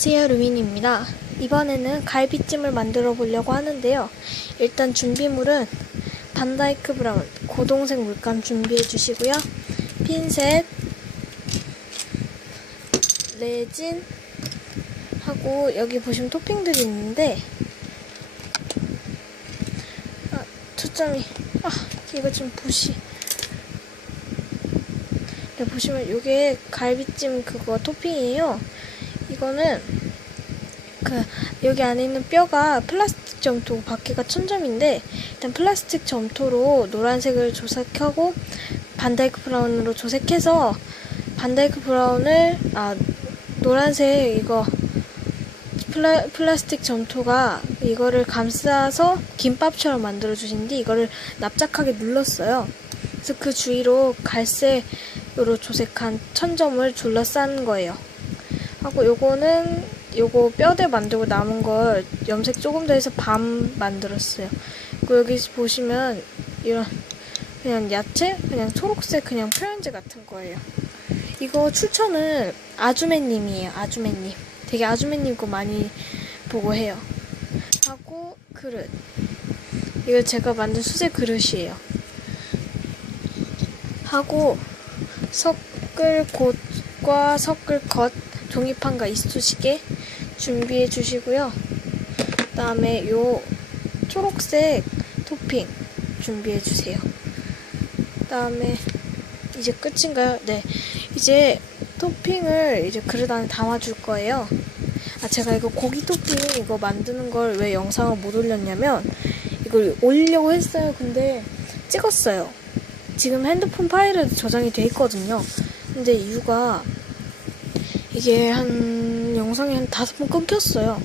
안녕하세요 루민입니다. 이번에는 갈비찜을 만들어 보려고 하는데요. 일단 준비물은 반다이크 브라운 고동색 물감 준비해 주시고요. 핀셋 레진 하고 여기 보시면 토핑들이 있는데 아 초점이 아 이거 좀 보시. 네, 보시면 이게 갈비찜 그거 토핑이에요. 이거는 그 여기 안에 있는 뼈가 플라스틱 점토 밖에가 천점인데 일단 플라스틱 점토로 노란색을 조색하고 반다이크 브라운으로 조색해서 반다이크 브라운을 아 노란색 이거 플라, 플라스틱 점토가 이거를 감싸서 김밥처럼 만들어 주신 뒤 이거를 납작하게 눌렀어요. 그래서 그 주위로 갈색으로 조색한 천점을 둘러싼 거예요. 하고 요거는 요거 뼈대 만들고 남은 걸 염색 조금 더 해서 밤 만들었어요. 그리고 여기 보시면 이런 그냥 야채? 그냥 초록색 그냥 표현지 같은 거예요. 이거 추천은 아주매님이에요. 아주매님. 되게 아주매님 거 많이 보고 해요. 하고 그릇. 이거 제가 만든 수제 그릇이에요. 하고 섞을 곳과 섞을 것 종이판과 이쑤시개 준비해 주시고요. 그 다음에 요 초록색 토핑 준비해 주세요. 그 다음에 이제 끝인가요? 네. 이제 토핑을 이제 그릇 안에 담아줄 거예요. 아, 제가 이거 고기 토핑 이거 만드는 걸 왜 영상을 못 올렸냐면 이걸 올리려고 했어요. 근데 찍었어요. 지금 핸드폰 파일에도 저장이 돼 있거든요. 근데 이유가 이게 한 영상이 한 다섯 번 끊겼어요.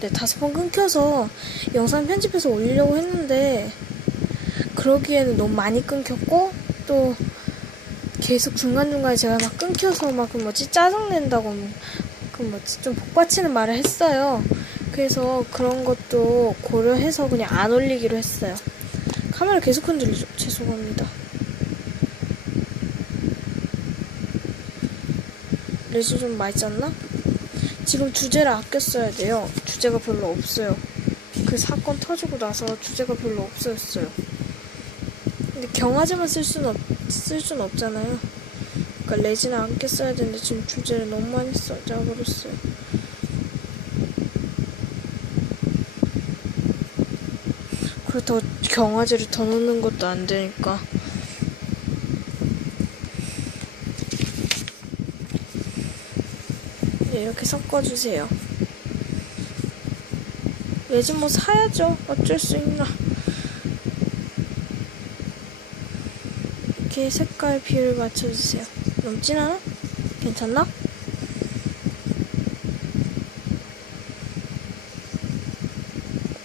네, 다섯 번 끊겨서 영상 편집해서 올리려고 했는데 그러기에는 너무 많이 끊겼고 또 계속 중간중간에 제가 막 끊겨서 막 그 뭐지 짜증낸다고 그 뭐지 좀 복받치는 말을 했어요. 그래서 그런 것도 고려해서 그냥 안 올리기로 했어요. 카메라 계속 흔들리죠? 죄송합니다. 레지 좀 짰나? 지금 주제를 아껴 써야 돼요. 주제가 별로 없어요. 그 사건 터지고 나서 주제가 별로 없어졌어요. 근데 경화제만 쓸 수는 없, 쓸 수는 없잖아요. 그러니까 레지는 아껴 써야 되는데 지금 주제를 너무 많이 써 짜버렸어요. 그렇다고 경화제를 더 넣는 것도 안 되니까. 이렇게 섞어주세요. 레진 뭐 사야죠. 어쩔 수 있나. 이렇게 색깔 비율 맞춰주세요. 너무 진하나? 괜찮나?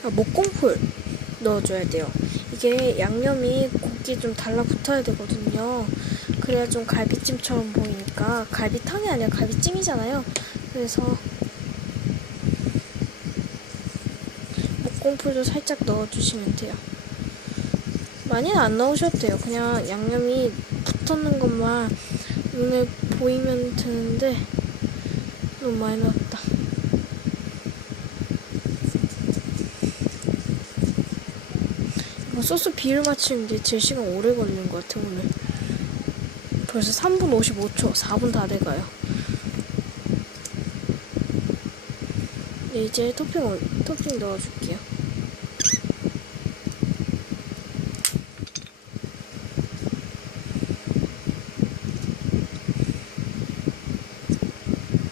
아, 목공풀 넣어줘야 돼요. 이게 양념이 고기에 좀 달라붙어야 되거든요. 그래야 좀 갈비찜처럼 보이니까 갈비탕이 아니라 갈비찜이잖아요. 그래서 목공풀도 살짝 넣어주시면 돼요. 많이는 안 넣으셔도 돼요. 그냥 양념이 붙었는 것만 눈에 보이면 되는데 너무 많이 넣었다. 소스 비율 맞추는 게 제일 시간 오래 걸리는 것 같아 오늘. 벌써 3분 55초, 4분 다 돼가요. 이제 토핑 올- 토핑 넣어줄게요.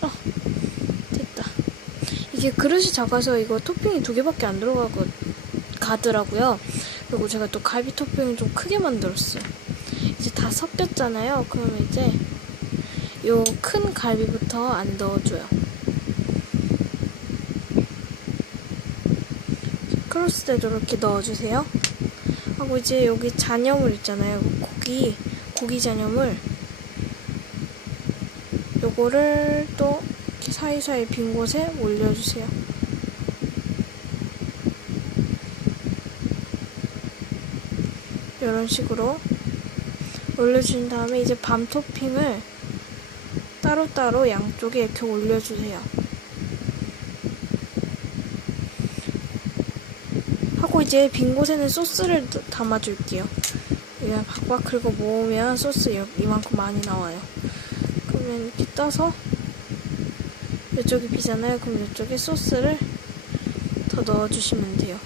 아, 됐다. 이게 그릇이 작아서 이거 토핑이 두 개밖에 안 들어가고 가더라고요. 그리고 제가 또 갈비 토핑을 좀 크게 만들었어요. 이제 다 섞였잖아요. 그러면 이제 요 큰 갈비부터 안 넣어줘요. 크로스대로 이렇게 넣어주세요. 하고 이제 여기 잔여물 있잖아요. 고기 고기 잔여물 요거를 또 이렇게 사이사이 빈 곳에 올려주세요. 이런 식으로 올려준 다음에 이제 밤 토핑을 따로따로 양쪽에 이렇게 올려주세요. 하고 이제 빈 곳에는 소스를 드- 담아줄게요. 그냥 박박 긁어 모으면 소스 요- 이만큼 많이 나와요. 그러면 이렇게 떠서 이쪽이 비잖아요. 그럼 이쪽에 소스를 더 넣어주시면 돼요.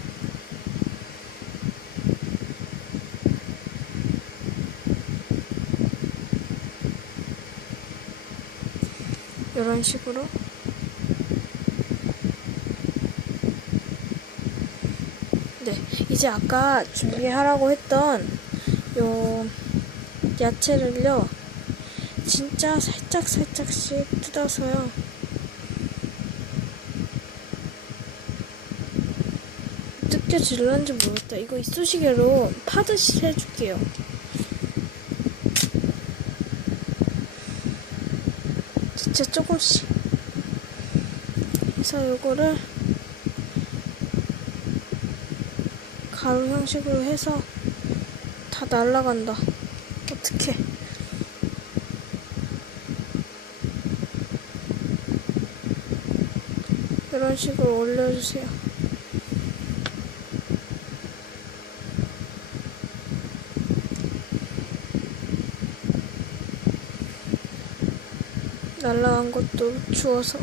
이런 식으로 네, 이제 아까 준비하라고 했던 요 야채를요, 진짜 살짝 살짝씩 뜯어서요. 느껴질런지 모르겠다. 이거 이쑤시개로 파듯이 해줄게요. 진짜 조금씩. 그래서 요거를 가루 형식으로 해서 다 날라간다. 어떡해. 이런 식으로 올려주세요. 날라간 것도 주워서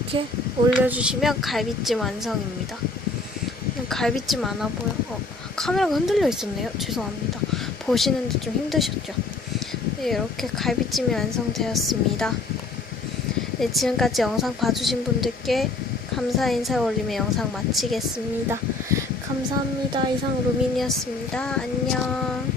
이렇게 올려주시면 갈비찜 완성입니다. 갈비찜 많아 보여. 어, 카메라가 흔들려 있었네요. 죄송합니다. 보시는데 좀 힘드셨죠? 네, 이렇게 갈비찜이 완성되었습니다. 네, 지금까지 영상 봐주신 분들께 감사 인사 올림의 영상 마치겠습니다. 감사합니다. 이상 루민이었습니다. 안녕.